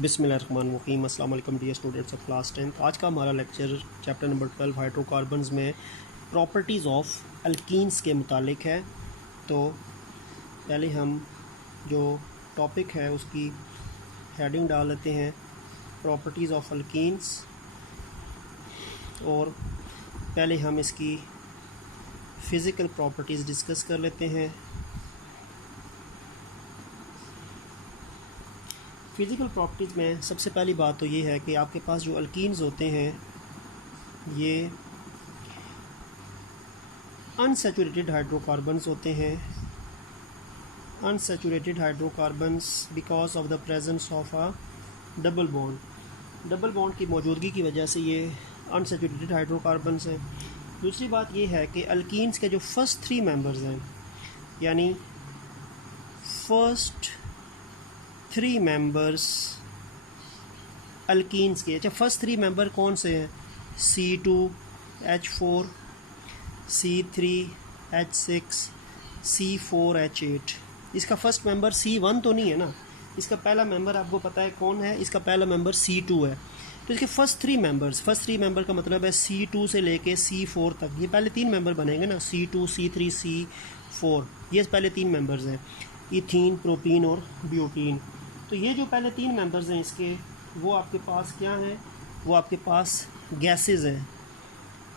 बिस्मिल्लाहिर्रहमानिर्रहीम। अस्सलाम वालेकुम डियर स्टूडेंट्स ऑफ क्लास 10। आज का हमारा लेक्चर चैप्टर नंबर 12 हाइड्रोकार्बन्स में प्रॉपर्टीज़ ऑफ अल्कीन्स के मुतालिक है। तो पहले हम जो टॉपिक है उसकी हेडिंग डाल लेते हैं, प्रॉपर्टीज़ ऑफ अल्कीन्स, और पहले हम इसकी फ़िज़िकल प्रॉपर्टीज़ डिस्कस कर लेते हैं। फ़िज़िकल प्रॉपर्टीज़ में सबसे पहली बात तो ये है कि आपके पास जो अल्कीन्स होते हैं ये अनसैचुरेटेड हाइड्रोकार्बन्स होते हैं। Unsaturated hydrocarbons because of the presence of a double bond. Double bond की मौजूदगी की वजह से ये अनसैचुरेटेड हाइड्रोकार्बन्स हैं। दूसरी बात ये है कि अल्कीन्स के जो फर्स्ट 3 मेंबर्स हैं, यानी फर्स्ट 3 मेंबर्स अल्कीन्स के, अच्छा फर्स्ट 3 मेंबर कौन से हैं? C2H4, C3H6, C4H8। इसका फर्स्ट मेंबर C1 तो नहीं है ना, इसका पहला मेंबर आपको पता है कौन है, इसका पहला मेंबर C2 है। तो इसके फर्स्ट 3 मेंबर का मतलब है C2 से लेके C4 तक, ये पहले 3 मेंबर बनेंगे ना, C2, C3, C4, ये पहले 3 मेंबर्स हैं, इथीन, प्रोपीन और ब्यूटीन। तो ये जो पहले 3 मेंबर्स हैं इसके, वो आपके पास क्या हैं? वो आपके पास गैसेस हैं।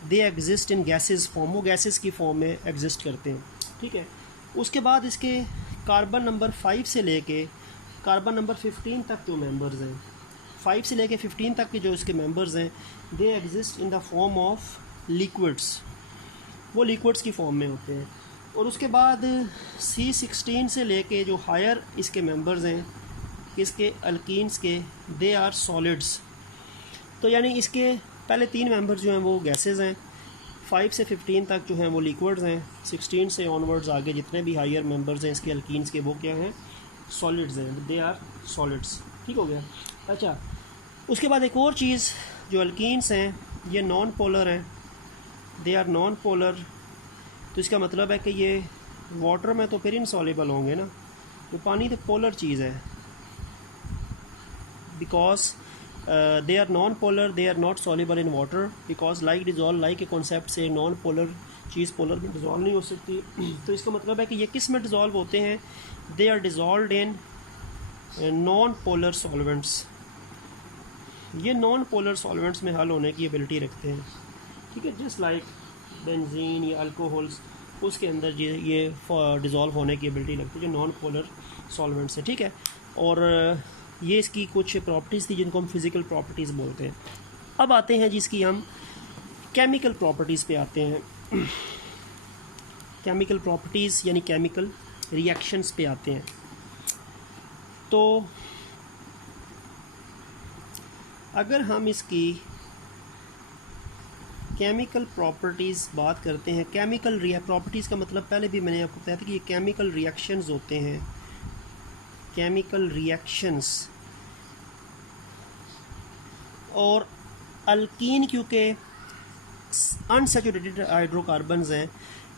They exist in gases form, वो गैसेस की फॉर्म में एग्जिस्ट करते हैं, ठीक है। उसके बाद इसके कार्बन नंबर 5 से लेके कार्बन नंबर 15 तक जो मेंबर्स हैं, 5 से लेके 15 तक के जो इसके मेंबर्स हैं, they exist in the form of liquids, वो लिक्विड्स की फॉर्म में होते हैं। और उसके बाद C16 से लेके जो हायर इसके मेंबर्स हैं इसके अल्कीन्स के, दे आर सॉलिड्स। तो यानी इसके पहले 3 मेंबर्स जो हैं वो गैसेस हैं, 5 से 15 तक जो हैं वो लिक्विड्स हैं, 16 से ऑनवर्ड्स आगे जितने भी हायर मेंबर्स हैं इसके अल्कीन्स के, वो क्या हैं? सॉलिड्स हैं, दे आर सॉलिड्स। ठीक हो गया। अच्छा, उसके बाद एक और चीज़, जो अल्कीन्स हैं ये नॉन पोलर हैं, दे आर नॉन पोलर। तो इसका मतलब है कि ये वाटर में तो फिर इनसॉल्युबल होंगे ना, तो पानी तो पोलर चीज़ है। Because they are non polar, they are not soluble in water, because like dissolve, like के कॉन्सेप्ट से नॉन पोलर चीज़ पोलर में डिजॉल्व नहीं हो सकती। तो इसका मतलब है कि ये किस में डिजॉल्व होते हैं? They are dissolved in non polar solvents. ये नॉन पोलर सॉल्वेंट्स में हल होने की एबिलिटी रखते हैं, ठीक है। जस्ट लाइक बेंजीन या अल्कोहल्स, उसके अंदर ये डिज़ोल्व होने की एबिलिटी लगती है, जो नॉन पोलर सॉल्वेंट्स है, ठीक है। और ये इसकी कुछ प्रॉपर्टीज़ थी जिनको हम फिज़िकल प्रॉपर्टीज़ बोलते हैं। अब आते हैं जिसकी हम केमिकल प्रॉपर्टीज़ पे आते हैं। केमिकल प्रॉपर्टीज़ यानी केमिकल रिएक्शंस पे आते हैं। तो अगर हम इसकी केमिकल प्रॉपर्टीज़ बात करते हैं, केमिकल प्रॉपर्टीज़ का मतलब पहले भी मैंने आपको बताया था कि ये केमिकल रिएक्शंस होते हैं, केमिकल रिएक्शंस। और अल्कीन क्योंकि अनसैचुरेटेड हाइड्रोकार्बन्स हैं,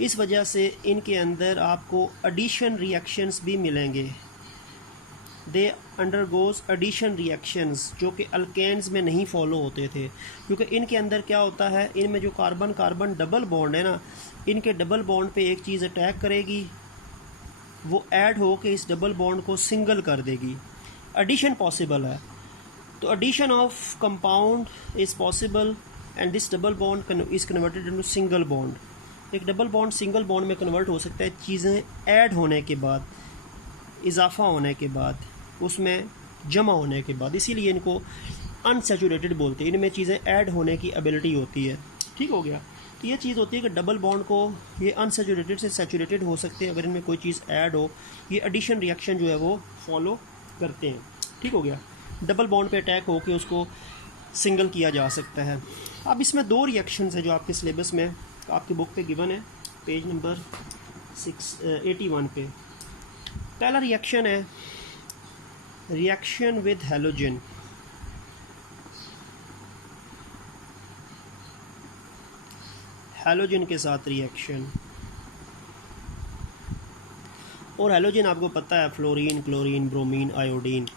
इस वजह से इनके अंदर आपको एडिशन रिएक्शंस भी मिलेंगे। दे अंडरगोज एडिशन रिएक्शंस, जो कि अल्केन्स में नहीं फॉलो होते थे, क्योंकि इनके अंदर क्या होता है, इनमें जो कार्बन कार्बन डबल बॉन्ड है ना, इनके डबल बॉन्ड पे एक चीज़ अटैक करेगी, वो ऐड हो के इस डबल बॉन्ड को सिंगल कर देगी। एडिशन पॉसिबल है, तो addition of compound is possible and this double bond is converted into single bond. एक डबल बॉन्ड सिंगल बॉन्ड में कन्वर्ट हो सकता है चीज़ें ऐड होने के बाद, इजाफा होने के बाद, उसमें जमा होने के बाद, इसीलिए इनको अनसैचुरेटेड बोलते हैं। इनमें चीज़ें ऐड होने की एबिलिटी होती है, ठीक हो गया। तो ये चीज़ होती है कि डबल बॉन्ड को ये अनसैचुरेटेड से सैचुरेटेड हो सकते हैं अगर इनमें कोई चीज़ ऐड हो, ये एडिशन रिएक्शन जो है वो फॉलो करते हैं, ठीक हो गया। डबल बॉन्ड पे अटैक हो के उसको सिंगल किया जा सकता है। अब इसमें 2 रिएक्शंस हैं जो आपके सिलेबस में आपकी बुक पे गिवन है, पेज नंबर 81 पे। पहला रिएक्शन है रिएक्शन विद हैलोजन। हैलोजन के साथ रिएक्शन, और हैलोजन आपको पता है फ्लोरीन, क्लोरीन, ब्रोमीन, आयोडीन।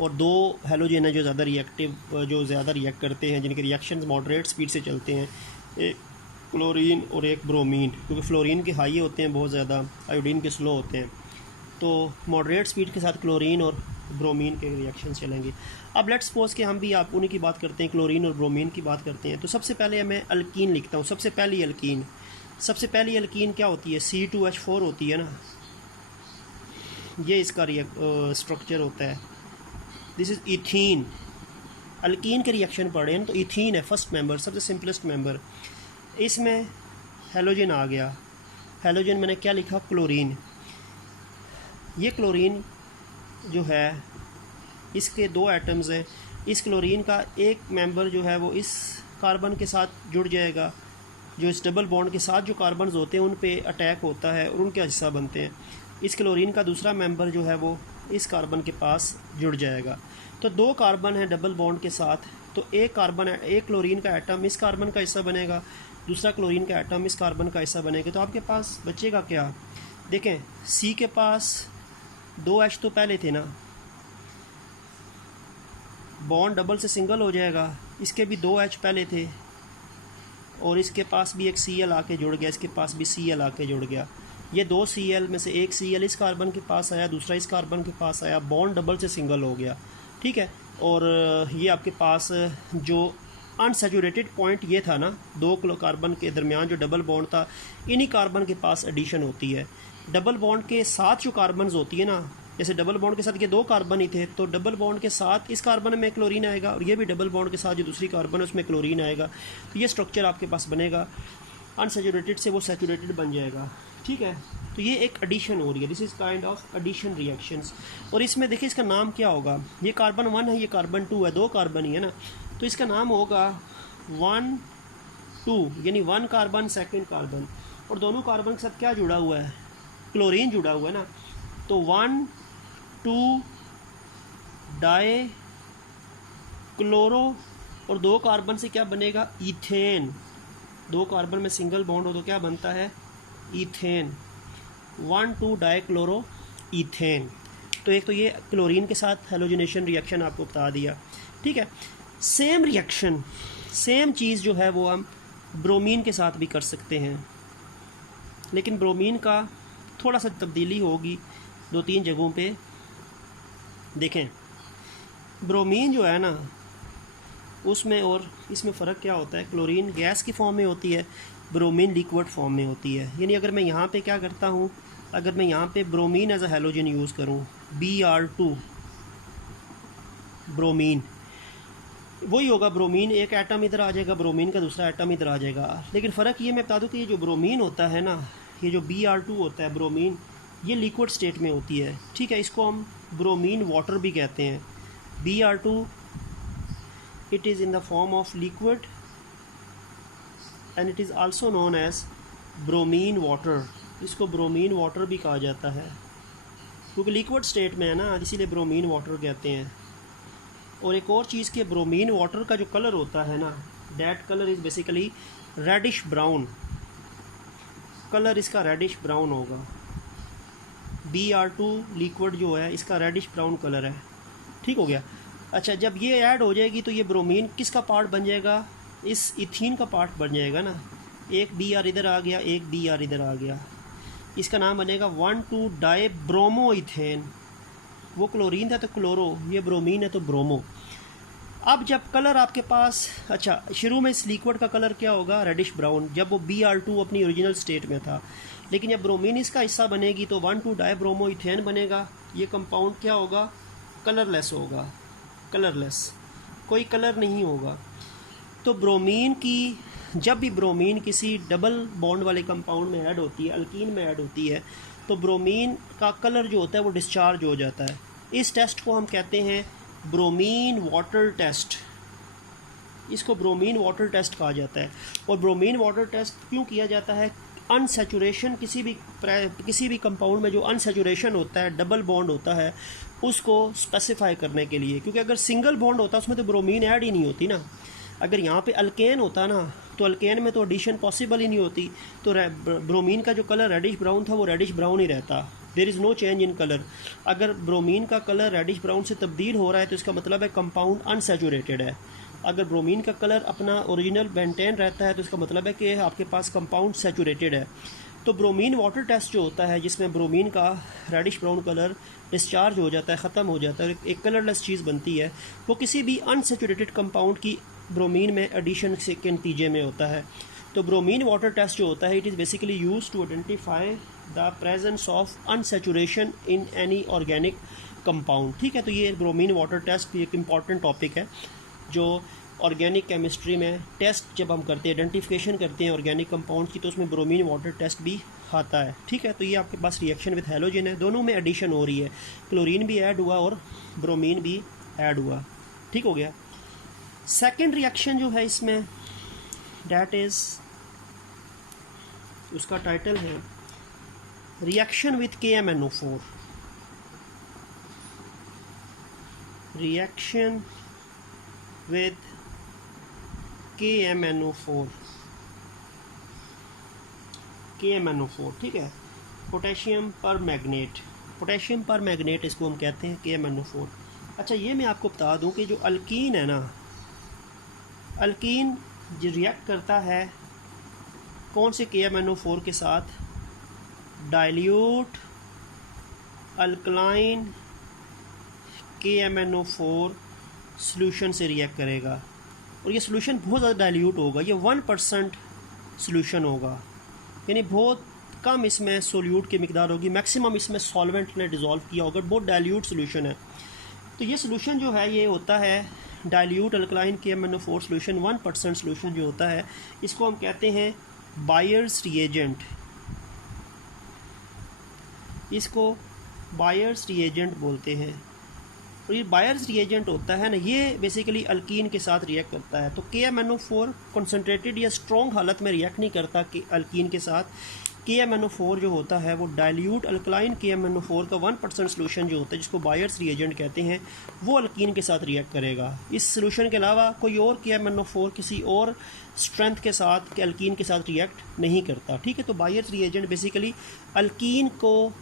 और 2 हेलोजन हैं जो ज़्यादा रिएक्ट करते हैं, जिनके रिएक्शन मॉडरेट स्पीड से चलते हैं, एक क्लोरीन और एक ब्रोमीन, क्योंकि फ्लोरीन के हाई होते हैं बहुत ज़्यादा, आयोडीन के स्लो होते हैं। तो मॉडरेट स्पीड के साथ क्लोरीन और ब्रोमीन के रिएक्शन चलेंगे। अब लेट्स सपोज कि हम भी आप उन्हीं की बात करते हैं, क्लोरीन और ब्रोमीन की बात करते हैं। तो सबसे पहले मैं अल्कीन लिखता हूँ। सबसे पहली अल्कीन क्या होती है? C2H4 होती है ना, ये इसका स्ट्रक्चर होता है। This is ethene. अल्कीन के रिएक्शन पढ़े हैं तो इथीन है फर्स्ट मेंबर, सबसे सिंपलेस्ट मेंबर। इसमें हेलोजन आ गया, हेलोजन मैंने क्या लिखा? क्लोरीन। ये क्लोरीन जो है, इसके 2 एटम्स हैं। इस क्लोरीन का एक मेंबर जो है वो इस कार्बन के साथ जुड़ जाएगा, जो इस डबल बॉन्ड के साथ जो कार्बन्स होते हैं उन पे अटैक होता है और उनके हिस्सा बनते हैं। इस क्लोरीन का दूसरा मेंबर जो है वो इस कार्बन के पास जुड़ जाएगा। तो 2 कार्बन हैं डबल बॉन्ड के साथ, तो एक क्लोरीन का एटम इस कार्बन का हिस्सा बनेगा, दूसरा क्लोरीन का एटम इस कार्बन का हिस्सा बनेगा। तो आपके पास बचेगा क्या? देखें, C के पास 2H तो पहले थे ना, बॉन्ड डबल से सिंगल हो जाएगा, इसके भी 2H पहले थे और इसके पास भी एक Cl आके जुड़ गया, इसके पास भी Cl आके जुड़ गया। ये 2 Cl में से एक Cl इस कार्बन के पास आया, दूसरा इस कार्बन के पास आया, बॉन्ड डबल से सिंगल हो गया, ठीक है। और ये आपके पास जो अनसैचुरेटेड पॉइंट ये था ना, 2 कार्बन के दरमियान जो डबल बॉन्ड था, इन्हीं कार्बन के पास एडिशन होती है। डबल बॉन्ड के साथ जो कार्बन्स होती है ना, जैसे डबल बॉन्ड के साथ ये 2 कार्बन ही थे, तो डबल बॉन्ड के साथ इस कार्बन में क्लोरीन आएगा और ये भी डबल बॉन्ड के साथ जो दूसरी कार्बन है उसमें क्लोरीन आएगा। तो ये स्ट्रक्चर आपके पास बनेगा, अनसैचुरेटेड से वो सैचुरेटेड बन जाएगा, ठीक है। तो ये एक एडिशन हो रही है, this is kind of addition reactions. और इसमें देखिए इसका नाम क्या होगा? ये कार्बन 1 है, ये कार्बन 2 है, 2 कार्बन ही है ना, तो इसका नाम होगा 1 2, यानी 1 कार्बन 2 कार्बन। और दोनों कार्बन के साथ क्या जुड़ा हुआ है? क्लोरीन जुड़ा हुआ है ना, तो 1 2 डाई क्लोरो और 2 कार्बन से क्या बनेगा? ईथेन। 2 कार्बन में सिंगल बॉन्ड हो तो क्या बनता है? ईथेन। 1 2 die chloro ethane. तो एक तो ये क्लोरीन के साथ हेलोजनेशन रिएक्शन आपको बता दिया, ठीक है। सेम रिएक्शन, सेम चीज़ जो है वो हम ब्रोमीन के साथ भी कर सकते हैं, लेकिन ब्रोमीन का थोड़ा सा तब्दीली होगी 2-3 जगहों पे। देखें, ब्रोमीन जो है ना, उसमें और इसमें फ़र्क क्या होता है? क्लोरीन गैस की फॉर्म में होती है, ब्रोमीन लिक्विड फॉर्म में होती है। यानी अगर मैं यहाँ पे क्या करता हूँ, अगर मैं यहाँ पे bromine as a halogen use करूँ, Br2 ब्रोमीन, वही होगा ब्रोमीन, एक एटम इधर आ जाएगा, ब्रोमीन का दूसरा एटम इधर आ जाएगा। लेकिन फ़र्क ये मैं बता दूँ कि ये जो ब्रोमीन होता है ना, ये जो Br2 होता है ब्रोमीन, ये लिक्विड स्टेट में होती है, ठीक है। इसको हम ब्रोमीन वाटर भी कहते हैं। Br2 it is in the form of liquid and it is also known as bromine water। इसको ब्रोमीन वाटर भी कहा जाता है क्योंकि लिक्विड स्टेट में है ना, इसीलिए ब्रोमीन वाटर कहते हैं। और एक और चीज़ के ब्रोमीन वाटर का जो कलर होता है ना, that colour is basically reddish brown, colour इसका रेडिश ब्राउन होगा। Br2 लिक्विड जो है इसका रेडिश ब्राउन कलर है, ठीक हो गया। अच्छा, जब ये ऐड हो जाएगी तो ये ब्रोमीन किसका पार्ट बन जाएगा? इस इथीन का पार्ट बन जाएगा ना। एक Br इधर आ गया, एक Br इधर आ गया, इसका नाम बनेगा 1 2 डाई ब्रोमो इथेन। वो क्लोरीन था तो क्लोरो, ये ब्रोमीन है तो ब्रोमो। अब जब कलर आपके पास, अच्छा शुरू में इस लिक्विड का कलर क्या होगा? रेडिश ब्राउन, जब वो Br2 अपनी ओरिजिनल स्टेट में था। लेकिन जब ब्रोमीन इसका हिस्सा बनेगी तो 1 2 डाई ब्रोमो इथेन बनेगा। ये कंपाउंड क्या होगा? कलरलेस होगा, कलरलेस, कोई कलर नहीं होगा। तो ब्रोमीन की, जब भी ब्रोमीन किसी डबल बॉन्ड वाले कंपाउंड में ऐड होती है, अल्कीन में ऐड होती है, तो ब्रोमीन का कलर जो होता है वो डिस्चार्ज हो जाता है। इस टेस्ट को हम कहते हैं ब्रोमीन वाटर टेस्ट। इसको ब्रोमीन वाटर टेस्ट कहा जाता है। और ब्रोमीन वाटर टेस्ट क्यों किया जाता है? अनसैचुरेशन, किसी भी कंपाउंड में जो अनसैचुरेशन होता है, डबल बॉन्ड होता है, उसको स्पेसिफाई करने के लिए। क्योंकि अगर सिंगल बॉन्ड होता उसमें तो ब्रोमीन ऐड ही नहीं होती ना। अगर यहाँ पे अल्केन होता ना, तो अल्केन में तो एडिशन पॉसिबल ही नहीं होती। तो ब्रोमीन का जो कलर रेडिश ब्राउन था वो रेडिश ब्राउन ही रहता, there is no change in colour. अगर ब्रोमीन का कलर रेडिश ब्राउन से तब्दील हो रहा है तो इसका मतलब है कंपाउंड अनसैचुरेटेड है। अगर ब्रोमीन का कलर अपना ओरिजिनल मेंटेन रहता है तो इसका मतलब है कि आपके पास कंपाउंड सैचुरेटेड है। तो ब्रोमीन वाटर टेस्ट जो होता है, जिसमें ब्रोमीन का रेडिश ब्राउन कलर डिस्चार्ज हो जाता है, ख़त्म हो जाता है, एक कलरलेस चीज़ बनती है, वो किसी भी अनसैचुरेटेड कंपाउंड की ब्रोमीन में एडिशन से के नतीजे में होता है। तो ब्रोमीन वाटर टेस्ट जो होता है, it is basically use to identify the presence of unsaturation in any organic compound. ठीक है, तो ये ब्रोमीन वाटर टेस्ट भी एक इम्पॉर्टेंट टॉपिक है जो ऑर्गेनिक केमिस्ट्री में टेस्ट जब हम करते हैं, आइडेंटिफिकेशन करते हैं ऑर्गेनिक कंपाउंड की, तो उसमें ब्रोमीन वाटर टेस्ट भी आता है। ठीक है, तो ये आपके पास रिएक्शन विद हैलोजन है, दोनों में एडिशन हो रही है, क्लोरीन भी ऐड हुआ और ब्रोमीन भी ऐड हुआ। ठीक हो गया। सेकेंड रिएक्शन जो है इसमें, डैट इज़, उसका टाइटल है reaction with KMnO4। Reaction with KMnO4। ठीक है, पोटेशियम पर मैग्नेट, पोटेशियम पर मैग्नेट इसको हम कहते हैं KMnO4। अच्छा, ये मैं आपको बता दूं कि जो अल्कीन है ना, अल्कीन जो रिएक्ट करता है कौन से KMnO4 के साथ, डाइल्यूट अल्कलाइन KMnO4 सॉल्यूशन से रिएक्ट करेगा, और ये सॉल्यूशन बहुत ज़्यादा डाइल्यूट होगा, ये 1% सॉल्यूशन होगा, यानी बहुत कम इसमें सोल्यूट की मिकदार होगी, मैक्सिमम इसमें सॉल्वेंट ने डिज़ोल्व किया होगा, बहुत डाइल्यूट सॉल्यूशन है। तो ये सॉल्यूशन जो है ये होता है dilute alkaline KMnO4 solution, 1% solution जो होता है, इसको हम कहते हैं बायर्स रिएजेंट। इसको बायर्स रिएजेंट बोलते हैं। और ये बायर्स रिएजेंट होता है ना, ये बेसिकली अल्कीन के साथ रिएक्ट करता है। तो KMnO4 कंसनट्रेटेड या स्ट्रॉन्ग हालत में रिएक्ट नहीं करता कि अल्कीन के साथ। KMnO4 जो होता है वो डाइल्यूट अल्कलाइन KMnO4 का 1% सोल्यूशन जो होता है, जिसको बायर्स रिएजेंट कहते हैं, वो अल्कीन के साथ रिएक्ट करेगा। इस सोल्यूशन के अलावा कोई और KMnO4 किसी और स्ट्रेंथ के साथ अल्कीन के साथ रिएक्ट नहीं करता। ठीक है, तो बायर्स रिएजेंट बेसिकली अल्कीन को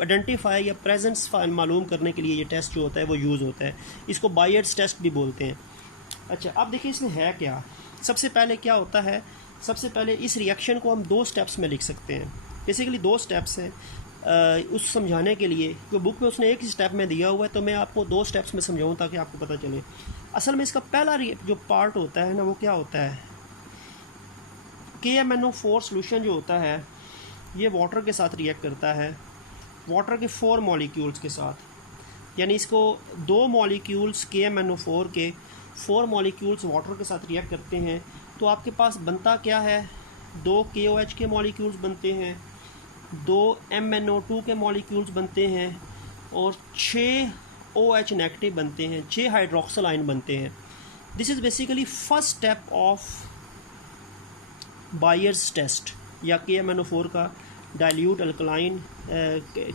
आइडेंटिफाई या प्रेजेंस मालूम करने के लिए ये टेस्ट जो होता है वो यूज़ होता है, इसको बायर्स टेस्ट भी बोलते हैं। अच्छा, अब देखिए इसमें है क्या। सबसे पहले क्या होता है, सबसे पहले इस रिएक्शन को हम 2 स्टेप्स में लिख सकते हैं। बेसिकली 2 स्टेप्स हैं उस समझाने के लिए, क्योंकि बुक में उसने एक ही स्टेप में दिया हुआ है, तो मैं आपको 2 स्टेप्स में समझाऊँ ताकि आपको पता चले। असल में इसका पहला जो पार्ट होता है ना, वो क्या होता है, KMnO4 सोल्यूशन जो होता है ये वाटर के साथ रिएक्ट करता है, वाटर के 4 मॉलिक्यूल्स के साथ, यानी इसको 2 मॉलिक्यूल्स KMnO4 के 4 मॉलिक्यूल्स वाटर के साथ रिएक्ट करते हैं। तो आपके पास बनता क्या है, 2 KOH के मॉलिक्यूल्स बनते हैं, 2 MnO2 के मॉलिक्यूल्स बनते हैं, और 6 OH नेगेटिव बनते हैं, 6 हाइड्रोक्सिल आयन बनते हैं। This is basically first step of Baeyer's test या KMnO4 का डाइल्यूट अल्कलाइन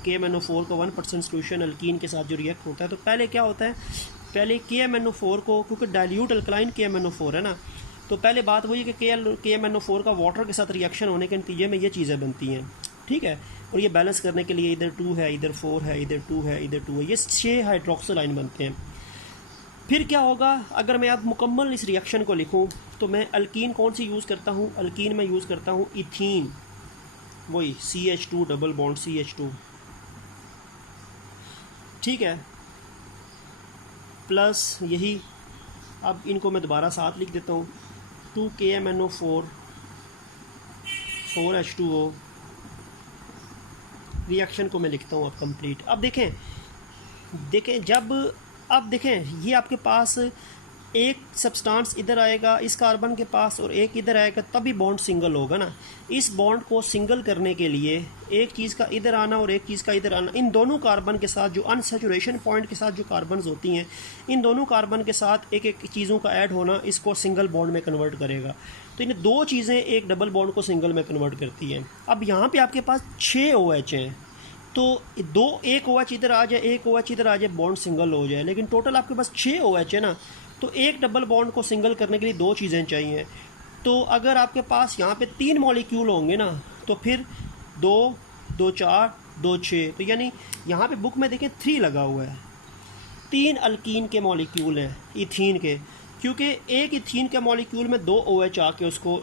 KMnO4 का 1% सोल्यूशन अल्कीन के साथ जो रिएक्ट होता है। तो पहले क्या होता है, पहले KMnO4 को, क्योंकि डाइल्यूट अल्कलाइन KMnO4 है ना, तो पहले बात वही है कि KMnO4 का वाटर के साथ रिएक्शन होने के नतीजे में ये चीज़ें बनती हैं। ठीक है, और ये बैलेंस करने के लिए इधर 2 है, इधर 4 है, इधर 2 है, इधर 2 है, ये 6 हाइड्रोक्सिल आयन बनते हैं। फिर क्या होगा, अगर मैं अब मुकम्मल इस रिएक्शन को लिखूँ तो मैं अल्कीन कौन सी यूज़ करता हूँ, अल्कीन में यूज़ करता हूँ इथीन, वही CH2 डबल बॉन्ड CH2। ठीक है, प्लस यही, अब इनको मैं दोबारा साथ लिख देता हूँ, 2 KMnO4 4H2O। रिएक्शन को मैं लिखता हूँ अब कंप्लीट। अब देखें जब, अब देखें ये आपके पास एक सब्सटेंस इधर आएगा इस कार्बन के पास और एक इधर आएगा, तभी बॉन्ड सिंगल होगा ना। इस बॉन्ड को सिंगल करने के लिए एक चीज़ का इधर आना और एक चीज़ का इधर आना, इन दोनों कार्बन के साथ जो अनसैचुरेशन पॉइंट के साथ जो कार्बन्स होती हैं, इन दोनों कार्बन के साथ एक एक चीज़ों का ऐड होना इसको सिंगल बॉन्ड में कन्वर्ट करेगा। तो इन 2 चीज़ें एक डबल बॉन्ड को सिंगल में कन्वर्ट करती हैं। अब यहाँ पर आपके पास 6 OH हैं, तो एक OH इधर आ जाए, एक OH इधर आ जाए, बॉन्ड सिंगल हो जाए। लेकिन टोटल आपके पास 6 OH है ना, तो एक डबल बॉन्ड को सिंगल करने के लिए 2 चीज़ें चाहिए। तो अगर आपके पास यहाँ पे 3 मॉलिक्यूल होंगे ना, तो फिर 2 2 4 2 6, तो यानी यहाँ पे बुक में देखें 3 लगा हुआ है। 3 अल्कीन के मॉलिक्यूल हैं इथीन के, क्योंकि एक इथीन के मॉलिक्यूल में 2 OH आके उसको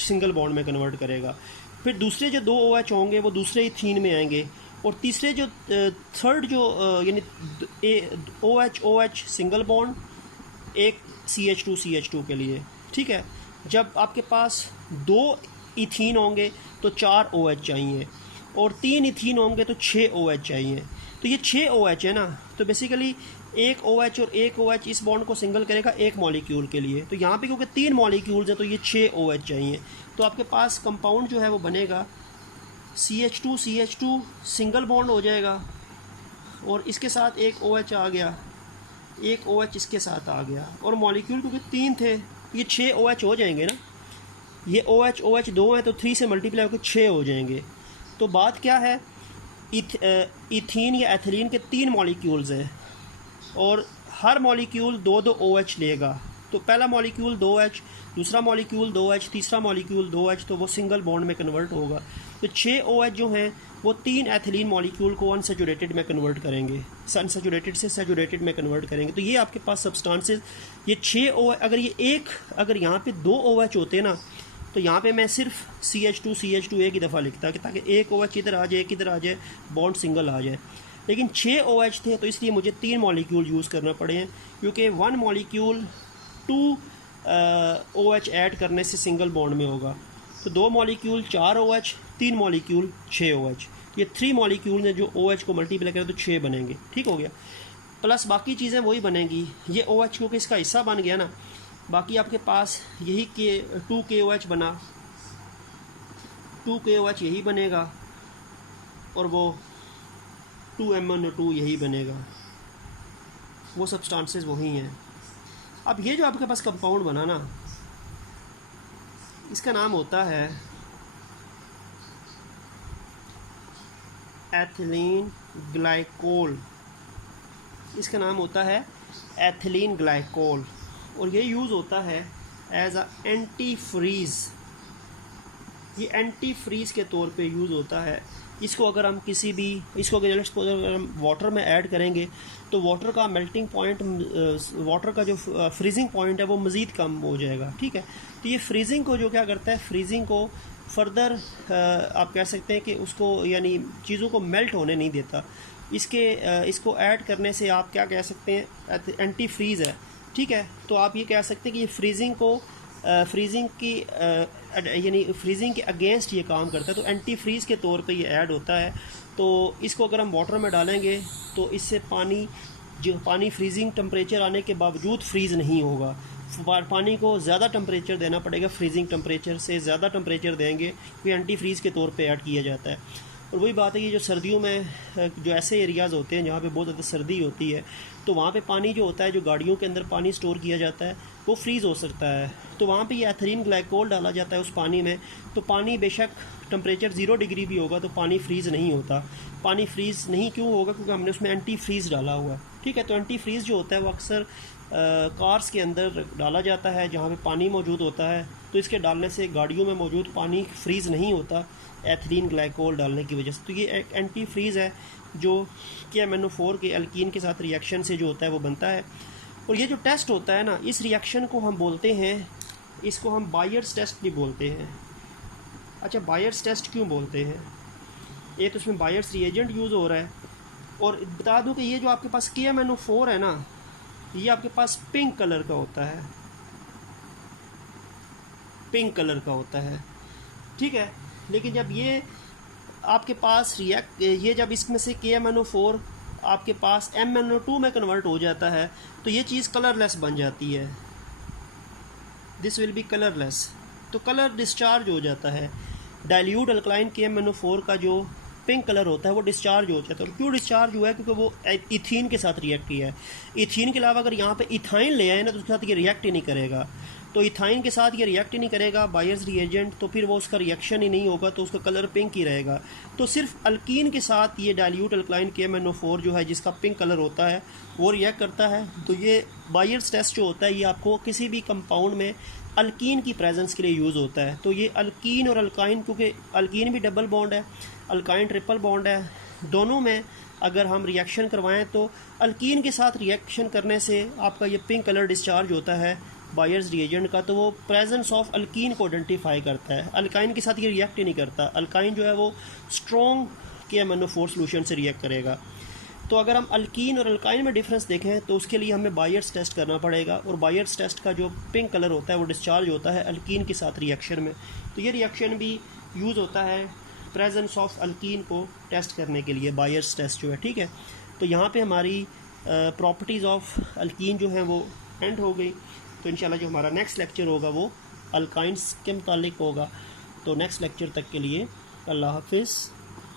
सिंगल बॉन्ड में कन्वर्ट करेगा, फिर दूसरे जो 2 OH होंगे वो दूसरे इथीन में आएंगे, और तीसरे जो थर्ड जो यानी OH सिंगल बॉन्ड एक CH2 के लिए, ठीक है। जब आपके पास 2 इथीन होंगे तो 4 OH चाहिए, और 3 इथीन होंगे तो 6 OH चाहिए। तो ये 6 OH है ना, तो बेसिकली एक OH और एक OH इस बॉन्ड को सिंगल करेगा एक मॉलिक्यूल के लिए। तो यहाँ पे क्योंकि 3 मॉलिक्यूल्स हैं तो ये 6 OH चाहिए। तो आपके पास कंपाउंड जो है वो बनेगा CH2 सिंगल बॉन्ड हो जाएगा, और इसके साथ एक OH आ गया, एक OH इसके साथ आ गया, और मॉलिक्यूल क्योंकि 3 थे ये 6 OH हो जाएंगे ना। ये OH 2 है तो 3 से मल्टीप्लाई होकर 6 हो जाएंगे। तो बात क्या है, इथीन या एथिलीन के 3 मॉलिक्यूल्स हैं, और हर मॉलिक्यूल 2 OH लेगा। तो पहला मॉलिक्यूल 2H, दूसरा मॉलिक्यूल 2H, तीसरा मॉलिक्यूल 2H, तो वो सिंगल बॉन्ड में कन्वर्ट होगा। तो 6 OH जो हैं वो 3 एथिलीन मॉलिक्यूल को अनसैचुरेटेड में कन्वर्ट करेंगे, अनसैचुरेटेड से सैचुरेटेड में कन्वर्ट करेंगे। तो ये आपके पास सब्सटेंसेस, ये 6 OH, अगर यहाँ पे 2 OH होते ना तो यहाँ पे मैं सिर्फ CH2 एक ही दफ़ा लिखता ताकि एक OH इधर आ जाए, एक इधर आ जाए, बॉन्ड सिंगल आ जाए। लेकिन 6 OH थे तो इसलिए मुझे 3 मॉलिक्यूल यूज़ करना पड़े हैं, क्योंकि 1 मॉलिक्यूल 2 OH ऐड करने से सिंगल बॉन्ड में होगा। तो 2 मॉलिक्यूल 4 OH, 3 मॉलिक्यूल 6 OH, ये 3 मॉलिक्यूल हैं जो OH को मल्टीप्लाई करें तो 6 बनेंगे, ठीक हो गया। प्लस बाकी चीज़ें वही बनेंगी, ये OH क्योंकि इसका हिस्सा बन गया ना, बाकी आपके पास यही 2 KOH बना, 2 KOH यही बनेगा, और वो 2 MnO2 यही बनेगा, वो सब्सटेंसेस वही हैं। अब ये जो आपके पास कंपाउंड बना ना, इसका नाम होता है एथिलीन ग्लाइकोल, इसका नाम होता है एथिलीन ग्लाइकोल, और ये यूज़ होता है एज अ एंटी फ्रीज़। ये एंटी फ्रीज़ के तौर पे यूज़ होता है। इसको अगर हम अगर हम वाटर में ऐड करेंगे तो वाटर का मेल्टिंग पॉइंट, वाटर का जो फ्रीजिंग पॉइंट है वो मज़ीद कम हो जाएगा, ठीक है। तो ये फ्रीजिंग को जो क्या करता है, फ्रीजिंग को फर्दर आप कह सकते हैं कि उसको यानी चीज़ों को मेल्ट होने नहीं देता। इसको ऐड करने से आप क्या कह सकते हैं, एंटी फ्रीज़ है, ठीक है। तो आप ये कह सकते हैं कि ये फ्रीजिंग के अगेंस्ट ये काम करता है, तो एंटी फ्रीज़ के तौर पे ये ऐड होता है। तो इसको अगर हम वाटर में डालेंगे तो इससे पानी फ्रीजिंग टेम्परेचर आने के बावजूद फ्रीज़ नहीं होगा। पानी को ज़्यादा टेम्परेचर देना पड़ेगा, फ्रीजिंग टेम्परेचर से ज़्यादा टेम्परेचर देंगे तो एंटी फ्रीज़ के तौर पे ऐड किया जाता है। और वही बात है कि जो सर्दियों में जो ऐसे एरियाज़ होते हैं जहाँ पे बहुत ज़्यादा सर्दी होती है, तो वहाँ पे पानी जो होता है, जो गाड़ियों के अंदर पानी स्टोर किया जाता है, वो फ्रीज़ हो सकता है। तो वहाँ पे ये एथिलीन ग्लाइकोल डाला जाता है उस पानी में, तो पानी बेशक टेम्परेचर 0 डिग्री भी होगा तो पानी फ्रीज़ नहीं होता। पानी फ्रीज़ नहीं क्यों होगा, क्योंकि हमने उसमें एंटी फ्रीज़ डाला हुआ है, ठीक है। तो एंटी फ्रीज़ जो होता है वो अक्सर कार्स के अंदर डाला जाता है जहाँ पे पानी मौजूद होता है, तो इसके डालने से गाड़ियों में मौजूद पानी फ्रीज़ नहीं होता एथिलीन ग्लाइकोल डालने की वजह से। तो ये एक एंटी फ्रीज़ है जो KMnO4 के अल्कीन के साथ रिएक्शन से जो होता है वो बनता है। और ये जो टेस्ट होता है ना, इस रिएक्शन को हम बोलते हैं, इसको हम बायर्स टेस्ट भी बोलते हैं। अच्छा, बायर्स टेस्ट क्यों बोलते हैं? एक तो इसमें बायर्स रिएजेंट यूज़ हो रहा है, और बता दूं कि ये जो आपके पास KMnO4 है ना, ये आपके पास पिंक कलर का होता है, पिंक कलर का होता है, ठीक है। लेकिन जब ये आपके पास ये जब इसमें से KMnO4 आपके पास MnO2 में कन्वर्ट हो जाता है तो ये चीज़ कलरलेस बन जाती है, दिस विल बी कलरलेस। तो कलर डिस्चार्ज हो जाता है। डाइल्यूट अल्कलाइन KMnO4 का जो पिंक कलर होता है वो डिस्चार्ज हो जाता है। और क्यों डिस्चार्ज हुआ है? क्योंकि वो इथीन के साथ रिएक्ट किया है। इथीन के अलावा अगर यहाँ पे इथाइन ले आए ना तो उसके साथ ये रिएक्ट ही नहीं करेगा। तो इथाइन के साथ ये रिएक्ट ही नहीं करेगा बायर्स रिएजेंट, तो फिर वो उसका रिएक्शन ही नहीं होगा, तो उसका कलर पिंक ही रहेगा। तो सिर्फ अल्कीन के साथ ये डाइल्यूट अल्कलाइन KMnO4 जो है जिसका पिंक कलर होता है वो रिएक्ट करता है। तो ये बायर्स टेस्ट जो होता है ये आपको किसी भी कंपाउंड में अल्कीन की प्रेजेंस के लिए यूज़ होता है। तो ये अल्कीन और अल्काइन, क्योंकि अल्कीन भी डबल बॉन्ड है, अल्काइन ट्रिपल बॉन्ड है, दोनों में अगर हम रिएक्शन करवाएं तो अल्कीन के साथ रिएक्शन करने से आपका ये पिंक कलर डिस्चार्ज होता है बायर्स रिएजेंट का, तो वो प्रेजेंस ऑफ अल्कीन को आइडेंटिफाई करता है। अल्काइन के साथ ये रिएक्ट ही नहीं करता। अल्काइन जो है वो स्ट्रॉन्ग KMnO4 सोल्यूशन से रिएक्ट करेगा। तो अगर हम अल्कीन और अल्काइन में डिफरेंस देखें तो उसके लिए हमें बायर्स टेस्ट करना पड़ेगा, और बायर्स टेस्ट का जो पिंक कलर होता है वो डिस्चार्ज होता है अल्कीन के साथ रिएक्शन में। तो ये रिएक्शन भी यूज़ होता है प्रेजेंस ऑफ अल्कीन को टेस्ट करने के लिए, बायर्स टेस्ट जो है, ठीक है। तो यहाँ पे हमारी प्रॉपर्टीज़ ऑफ अल्कीन जो है वो एंड हो गई। तो इंशाल्लाह जो हमारा नेक्स्ट लेक्चर होगा वो अल्काइंस के मुतालिक होगा। तो नेक्स्ट लेक्चर तक के लिए अल्लाह हाफिज़।